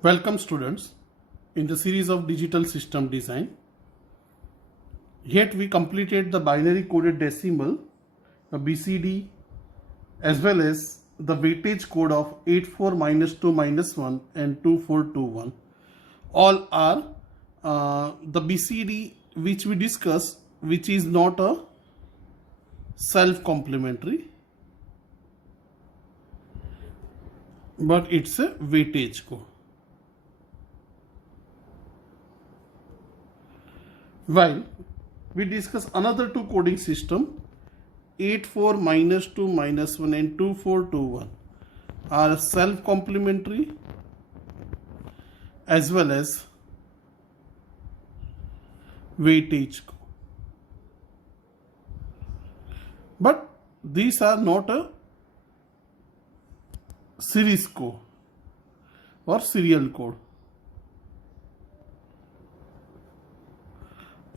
Welcome students in the series of digital system design. Yet we completed the binary coded decimal, the BCD, as well as the weightage code of 84 minus 2 minus 1 and 2421. All are the BCD which we discuss, which is not a self-complementary, but it's a weightage code. While we discuss another two coding system, 84 minus 2 minus 1 and 2421 are self-complementary as well as weightage code. But these are not a series code or serial code.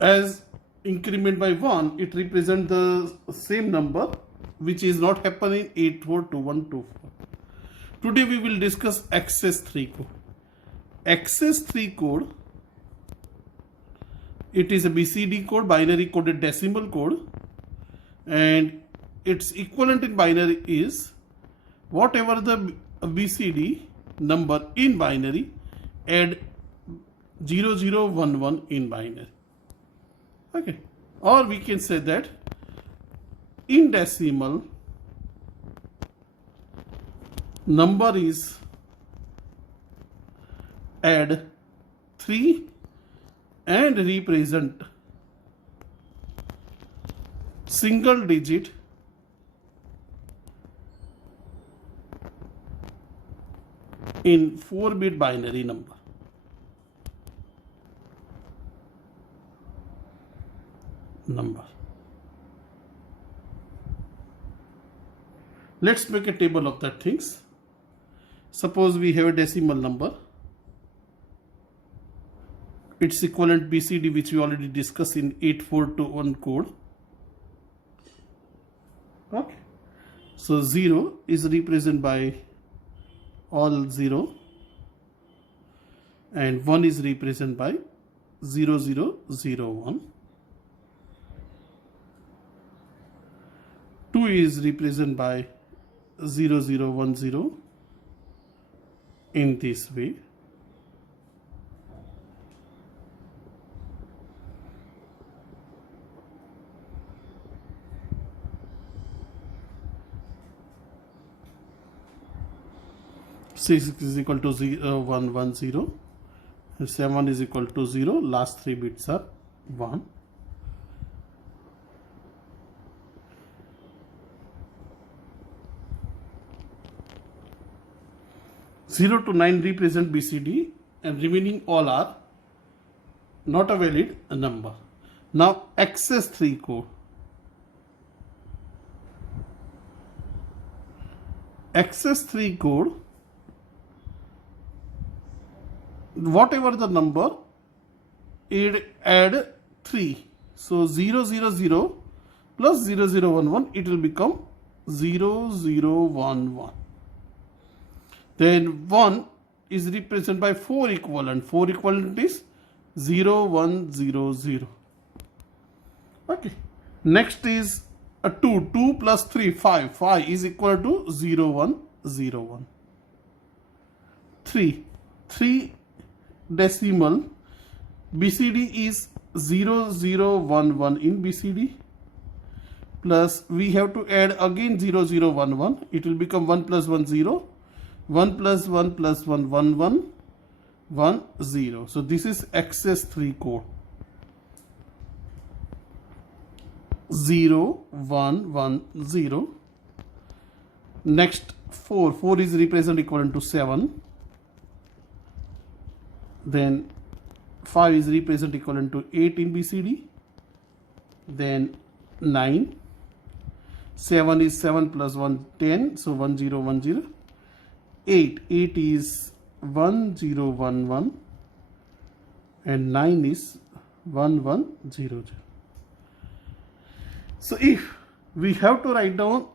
As increment by 1, it represents the same number which is not happening 842124. Today we will discuss access 3 code. Access 3 code, it is a BCD code, binary coded decimal code, and its equivalent in binary is whatever the BCD number in binary, add 0011 in binary. Okay, or we can say that in decimal number is add 3 and represent single digit in 4-bit binary number. Let's make a table of that things. Suppose we have a decimal number. Its equivalent BCD, which we already discussed in 8421 code. Okay. So 0 is represented by all 0 and 1 is represented by 0001. 2 is represented by 0010 in this way. Six is equal to 110 and 7 is equal to 0. Last 3 bits are 1. Zero to 9 represent BCD and remaining all are not a valid number. Now access 3 code. Access 3 code, whatever the number, it add 3. So 000 plus 0011, it will become 0011. Then 1 is represented by 4 equivalent. 4 equivalent is 0100. Okay. Next is a 2. 2 plus 3, 5. 5 is equal to 0101. 3. 3 decimal. BCD is 0011 in BCD. Plus we have to add again 0011. It will become 1 plus 1 0. 1 plus 1 plus 1 1 1 1 0. So this is access 3 code. 0 1 1 0. Next 4. 4 is represented equivalent to 7. Then 5 is represented equivalent to 8 in BCD. Then 9. 7 is 7 plus 1 10. So 1 0 1 0. 8 is 1011 and 9 is 1100. So if we have to write down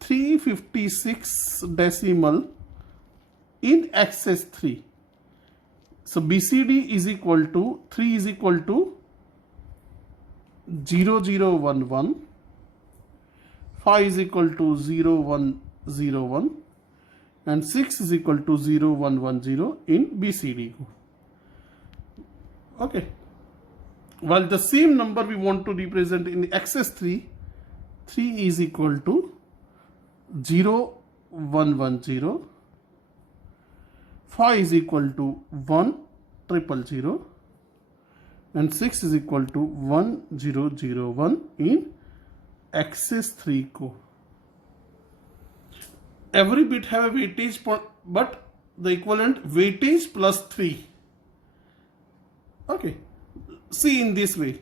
356 decimal in access 3, So BCD is equal to 3 is equal to 0 0 1 1, 5 is equal to 0 1 0 1, and 6 is equal to 0 1 1 0 in BCD. Okay. While the same number we want to represent in access 3, 3 is equal to 0 1 1 0, 5 is equal to 1 0 0, and 6 is equal to 1 0 0 1 in access 3 core. Every bit have a weightage, but the equivalent weightage plus 3. Okay. See in this way.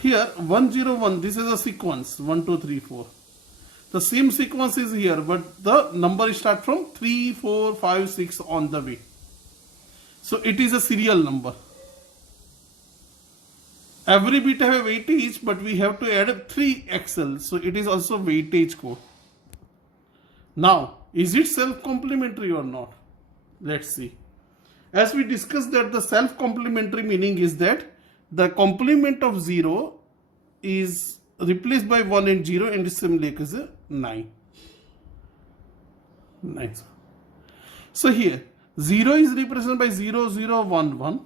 Here 1 0 1, this is a sequence 1 2 3 4. The same sequence is here, but the number start from 3 4 5 6 on the way. So it is a serial number. Every bit have a weightage, but we have to add 3 XL, so it is also weightage code. Now, is it self-complementary or not? Let's see. As we discussed that the self-complementary meaning is that the complement of 0 is replaced by 1 and 0 and is same like as a 9. Nice. So here 0 is represented by 0 0 1 1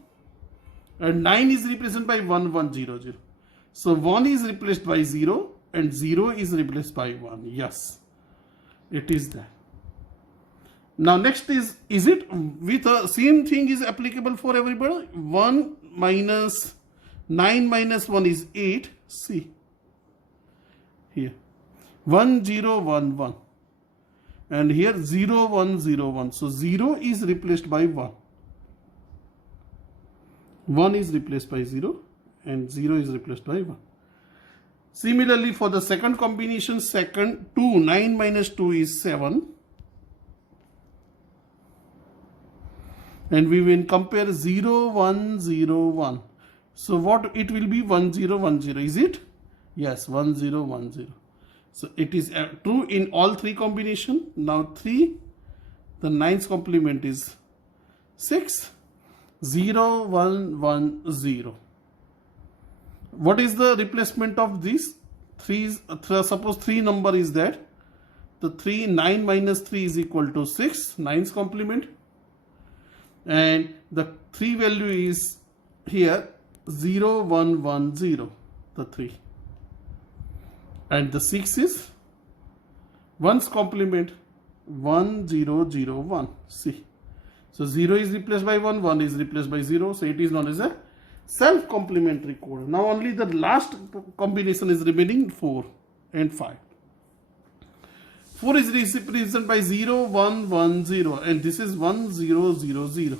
and 9 is represented by 1 1 0 0. So 1 is replaced by 0 and 0 is replaced by 1. Yes, it is that. Now next is it with the same thing is applicable for everybody? 1 minus 9 minus 1 is 8. See here 1 0 1 1 and here 0 1 0 1. So 0 is replaced by 1. 1 is replaced by 0 and 0 is replaced by 1. Similarly for the second combination, 2 9 minus 2 is 7. And we will compare 0 1 0 1. So what it will be 1 0 1 0, is it? Yes, 1 0 1 0. So it is true in all three combination. Now 3, the 9th complement is 6 0 1 1 0. What is the replacement of this? 3 is, suppose 3 number is there. The 3 9 minus 3 is equal to 6, 9th complement. And the 3 value is here 0 1 1 0, the 3. And the 6 is 1's complement 1 0 0 1. See. So 0 is replaced by 1, 1 is replaced by 0. So it is known as a self-complementary code. Now only the last combination is remaining 4 and 5. 4 is represented by 0 1 1 0 and this is 1 0 0 0.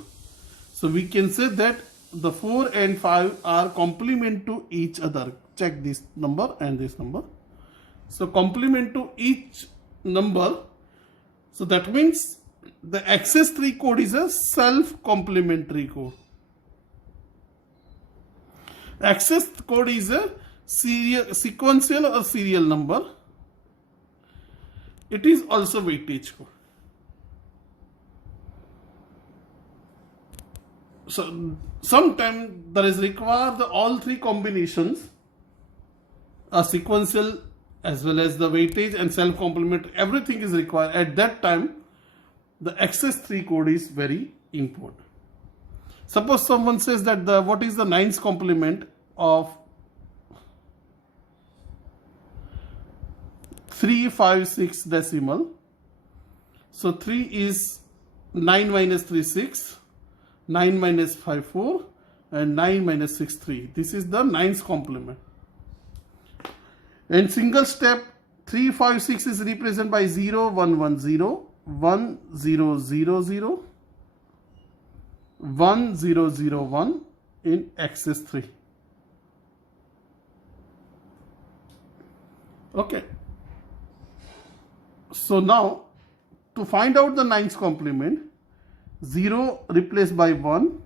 So we can say that the 4 and 5 are complement to each other. Check this number and this number. So complement to each number. So that means the access 3 code is a self-complementary code. Access code is a sequential or serial number. It is also weightage code. So sometimes there is required all three combinations, a sequential as well as the weightage and self-complement, everything is required. At that time, the access 3 code is very important. Suppose someone says that what is the 9th complement of 3 5 6 decimal. So 3 is 9 minus 3 6, 9 minus 5 4 and 9 minus 6 3. This is the 9th complement. In single step 3 5 6 is represented by 0 1 1 0, 1 0 0 0, 1 0 0 1 in access 3. Okay. So now to find out the 9th complement, 0 replaced by 1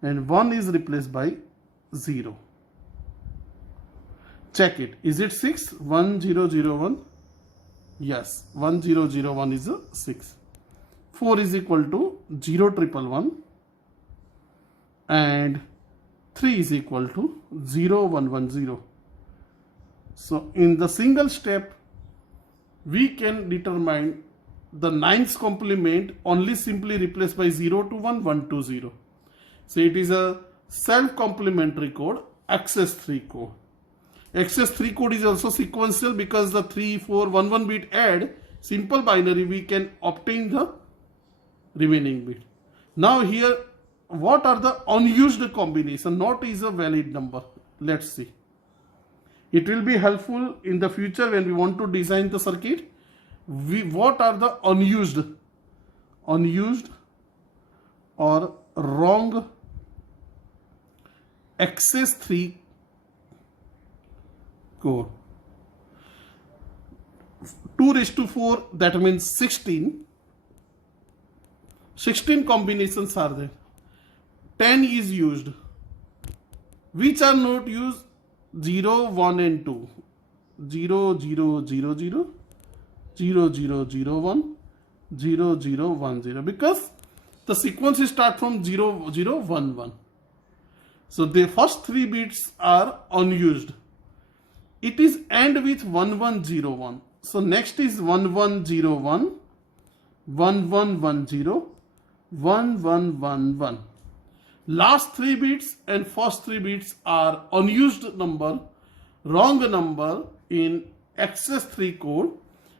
and 1 is replaced by 0. Check it. Is it 6? 1 0 0 1? Yes, 1 0 0 1 is a 6. 4 is equal to 0 1 1 1. and 3 is equal to 0, 1, 1, 0. So in the single step, we can determine the 9th complement only simply replaced by 0 to 1, 1 to 0. So it is a self-complementary code, access 3 code. Access 3 code is also sequential because the 3, 4, 1, 1 bit add, simple binary, we can obtain the remaining bit. Now here, what are the unused combination? Not is a valid number. Let's see. It will be helpful in the future when we want to design the circuit. What are the unused or wrong access 3 code? 2 raised to 4, that means 16. 16 combinations are there. 10 is used. Which are not used? 0, 1 and 2. 0, 0, 0, 0. 0, 0, 0, 1. 0, 0, 1, 0. Because the sequence start from 0, 0, 1, 1. So the first 3 bits are unused. It is end with 1, 1, 0, 1. So next is 1, 1, 0, 1. 1, 1, 1, 0. 1, 1, 1, 1. Last 3 bits and first 3 bits are unused number, wrong number in access 3 code.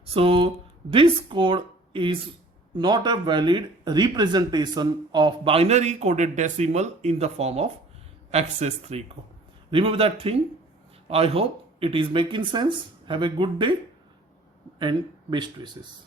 So this code is not a valid representation of binary coded decimal in the form of access 3 code. Remember that thing. I hope it is making sense. Have a good day and best wishes.